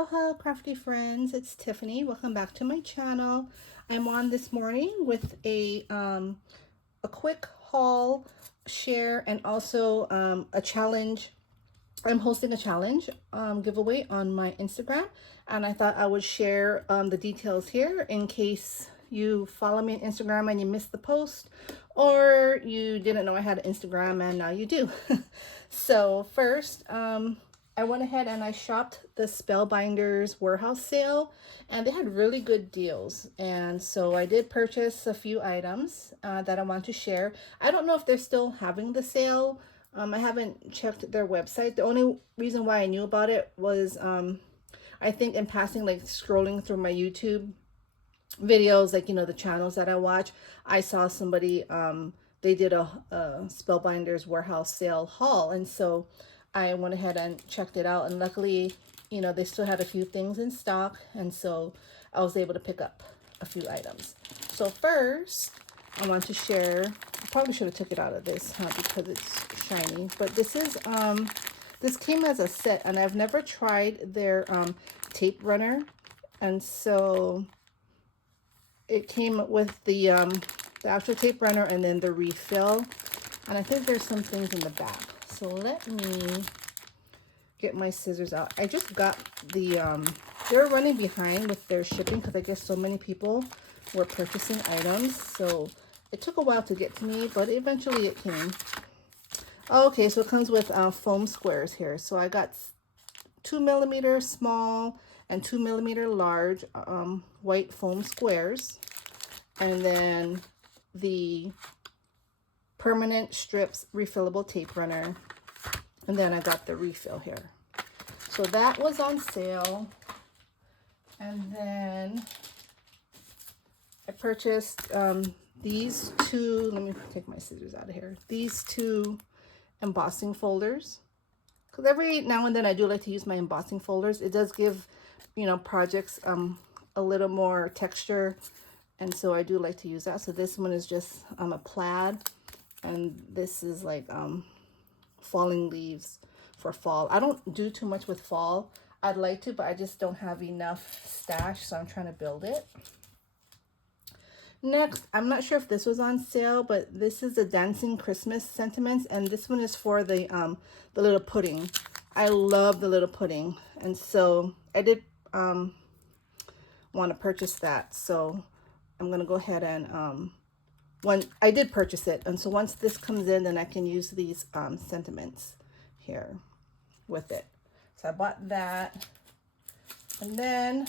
Aloha, crafty friends. It's Tiffany. Welcome back to my channel. I'm on this morning with a quick haul, share, and also a challenge. I'm hosting a challenge giveaway on my Instagram, and I thought I would share the details here in case you follow me on Instagram and you missed the post, or you didn't know I had an Instagram and now you do. So first, I went ahead and I shopped the Spellbinders warehouse sale, and they had really good deals. And so I did purchase a few items that I want to share. I don't know if they're still having the sale. I haven't checked their website. The only reason why I knew about it was I think in passing, like scrolling through my YouTube videos, like, you know, the channels that I watch, I saw somebody, they did a Spellbinders warehouse sale haul. And so I went ahead and checked it out, and luckily, you know, they still had a few things in stock, and so I was able to pick up a few items. So first, I want to share, I probably should have took it out of this, because it's shiny, but this is, this came as a set, and I've never tried their tape runner, and so it came with the actual tape runner and then the refill, and I think there's some things in the back. So let me get my scissors out. I just got the, they're running behind with their shipping because I guess so many people were purchasing items. So it took a while to get to me, but eventually it came. Okay, so it comes with foam squares here. So I got 2mm small and 2mm large white foam squares. And then the permanent strips refillable tape runner, and then I got the refill here. So that was on sale. And then I purchased these two, let me take my scissors out of here, these two embossing folders, because every now and then I do like to use my embossing folders. It does give, you know, projects a little more texture, and so I do like to use that. So this one is just a plaid, and this is like falling leaves for fall. I don't do too much with fall. I'd like to, but I just don't have enough stash, so I'm trying to build it. Next, I'm not sure if this was on sale, but this is the Dancing Christmas Sentiments, and this one is for the little pudding. I love the little pudding, and so I did want to purchase that. So I'm gonna go ahead and when I did purchase it, and so once this comes in, then I can use these sentiments here with it. So I bought that, and then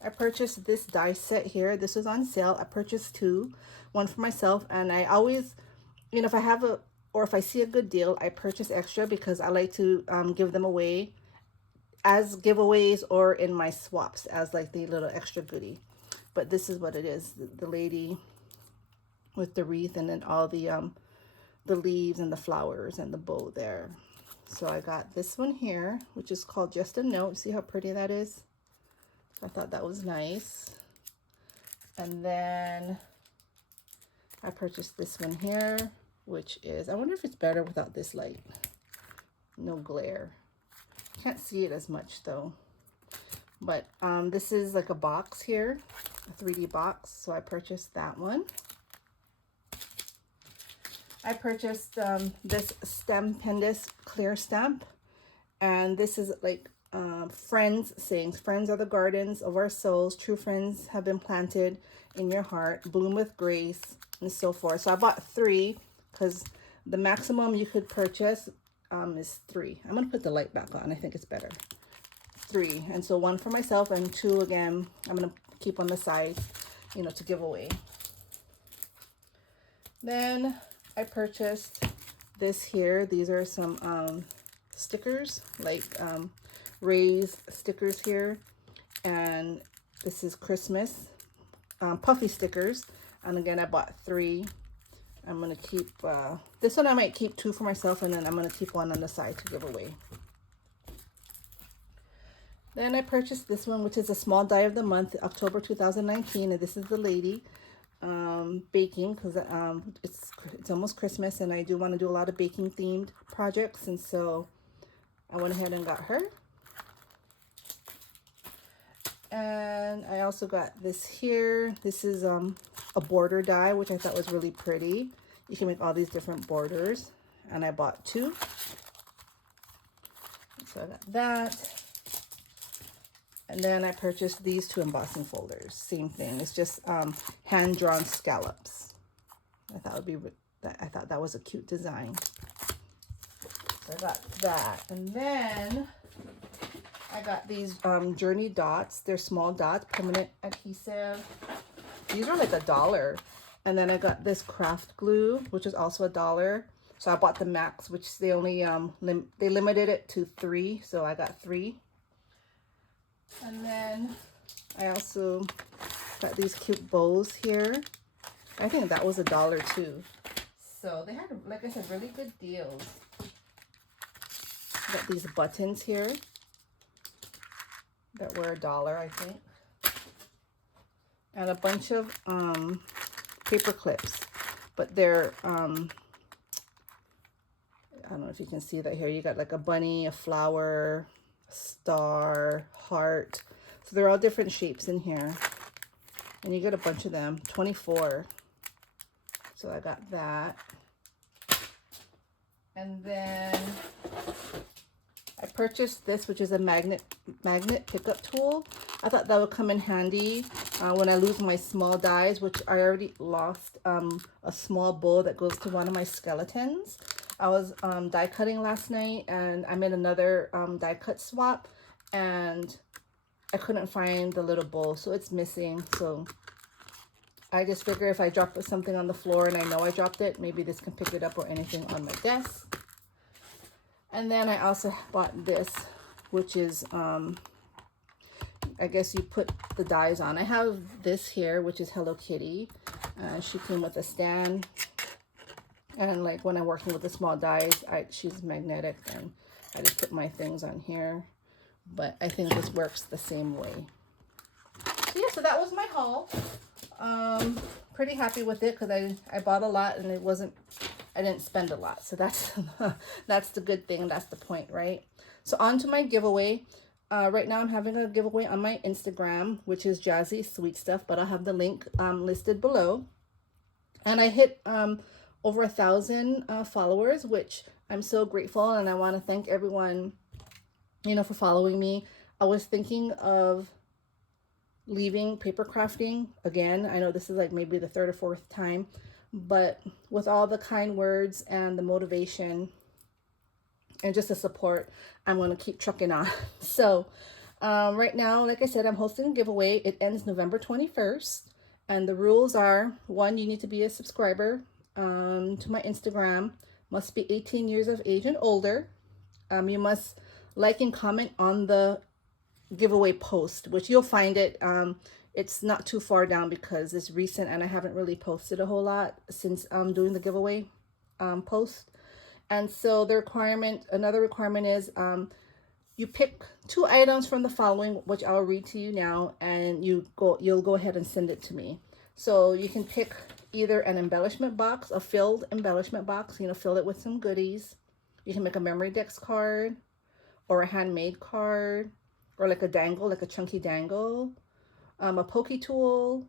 I purchased this die set here. This was on sale. I purchased two, one for myself, and I always, you know, if I have a, or if I see a good deal, I purchase extra because I like to give them away as giveaways or in my swaps as like the little extra goodie. But this is what it is, the lady with the wreath, and then all the leaves and the flowers and the bow there. So I got this one here, which is called Just a Note. See how pretty that is? I thought that was nice. And then I purchased this one here, which is, I wonder if it's better without this light. No glare. Can't see it as much though. But this is like a box here, a 3D box. So I purchased that one. I purchased this Spellbinders clear stamp, and this is like friends sayings. Friends are the gardens of our souls. True friends have been planted in your heart. Bloom with grace, and so forth. So I bought three because the maximum you could purchase is 3. I'm gonna put the light back on. I think it's better. 3, and so one for myself, and 2 again I'm gonna keep on the side, you know, to give away. Then I purchased this here. These are some stickers, like raised stickers here, and this is Christmas puffy stickers, and again I bought 3. I'm gonna keep this one. I might keep 2 for myself, and then I'm gonna keep one on the side to give away. Then I purchased this one, which is a small die of the month, October 2019, and this is the lady baking, because it's almost Christmas, and I do want to do a lot of baking themed projects, and so I went ahead and got her. And I also got this here. This is a border die, which I thought was really pretty. You can make all these different borders. And I bought 2. So I got that. And then I purchased these 2 embossing folders. Same thing. It's just hand-drawn scallops. I thought that was a cute design. So I got that. And then I got these Journey dots. They're small dots, permanent adhesive. These are like $1. And then I got this craft glue, which is also $1. So I bought the max, which they only they limited it to 3, so I got 3. And then I also got these cute bows here. I think that was $1 too. So they had, like I said, really good deals. Got these buttons here that were $1, I think. And a bunch of paper clips, but they're I don't know if you can see that here. You got like a bunny, a flower, a star, heart. So they're all different shapes in here. And you get a bunch of them, 24. So I got that. And then I purchased this, which is a magnet pickup tool. I thought that would come in handy when I lose my small dies, which I already lost a small bowl that goes to one of my skeletons. I was die cutting last night, and I made another die cut swap, and I couldn't find the little bowl, so it's missing. So I just figure if I drop something on the floor and I know I dropped it, maybe this can pick it up, or anything on my desk. And then I also bought this, which is I guess you put the dies on. I have this here, which is Hello Kitty. She came with a stand. And like when I'm working with the small dies, she's magnetic, and I just put my things on here. But I think this works the same way. So yeah, so that was my haul. Pretty happy with it because I bought a lot, and I didn't spend a lot. So that's that's the good thing. That's the point, right? So on to my giveaway. Right now I'm having a giveaway on my Instagram, which is Jazzy Sweet Stuff, but I'll have the link listed below. And I hit over 1,000 followers, which I'm so grateful, and I want to thank everyone, for following me. I was thinking of leaving paper crafting again. I know this is like maybe the 3rd or 4th time, but with all the kind words and the motivation and just the support, I'm going to keep trucking on. So right now, like I said, I'm hosting a giveaway. It ends November 21st, and the rules are: 1, you need to be a subscriber to my Instagram, must be 18 years of age and older. You must like and comment on the giveaway post, which you'll find it. It's not too far down because it's recent, and I haven't really posted a whole lot since doing the giveaway post. And so another requirement is you pick 2 items from the following, which I'll read to you now, and you'll go ahead and send it to me. So you can pick either an embellishment box, a filled embellishment box, fill it with some goodies. You can make a memory dex card, or a handmade card, or like a dangle, like a chunky dangle, a pokey tool,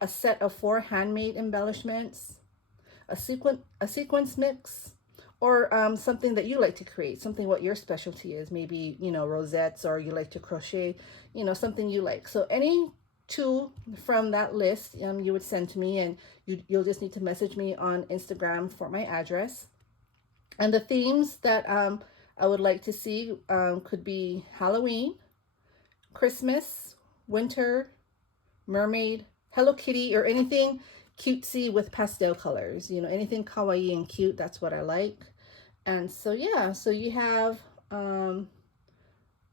a set of 4 handmade embellishments, a sequence mix, or something that you like to create, something what your specialty is, maybe, rosettes, or you like to crochet, something you like. So any 2 from that list you would send to me, and you'll just need to message me on Instagram for my address. And the themes that I would like to see could be Halloween, Christmas, winter, mermaid, Hello Kitty, or anything cutesy with pastel colors, anything kawaii and cute. That's what I like. And so yeah, so you have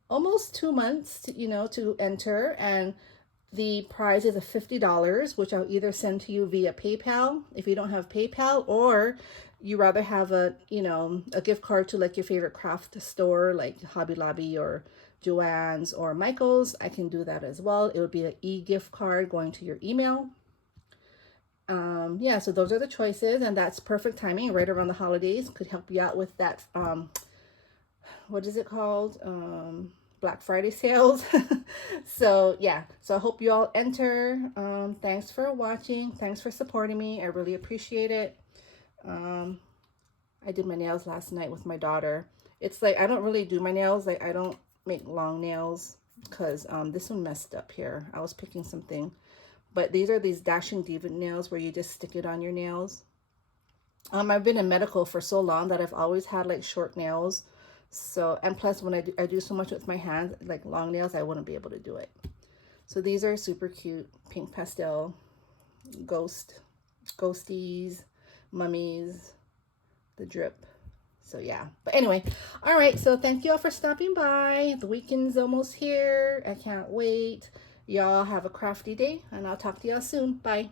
almost 2 months to enter, and the prize is $50, which I'll either send to you via PayPal if you don't have PayPal, or you rather have a gift card to like your favorite craft store like Hobby Lobby or Joann's or Michael's. I can do that as well. It would be an e-gift card going to your email. Yeah, so those are the choices, and that's perfect timing right around the holidays. Could help you out with that what is it called, Black Friday sales. So yeah, so I hope you all enter. Thanks for watching. Thanks for supporting me. I really appreciate it. I did my nails last night with my daughter. It's like I don't really do my nails. Like I don't make long nails because this one messed up here. I was picking something. But these are these Dashing Diva nails where you just stick it on your nails. I've been in medical for so long that I've always had like short nails. So, and plus when I do so much with my hands, like long nails, I wouldn't be able to do it. So these are super cute, pink pastel, ghosties, mummies, the drip. So yeah, but anyway, all right, so thank you all for stopping by. The weekend's almost here. I can't wait. Y'all have a crafty day, and I'll talk to y'all soon. Bye.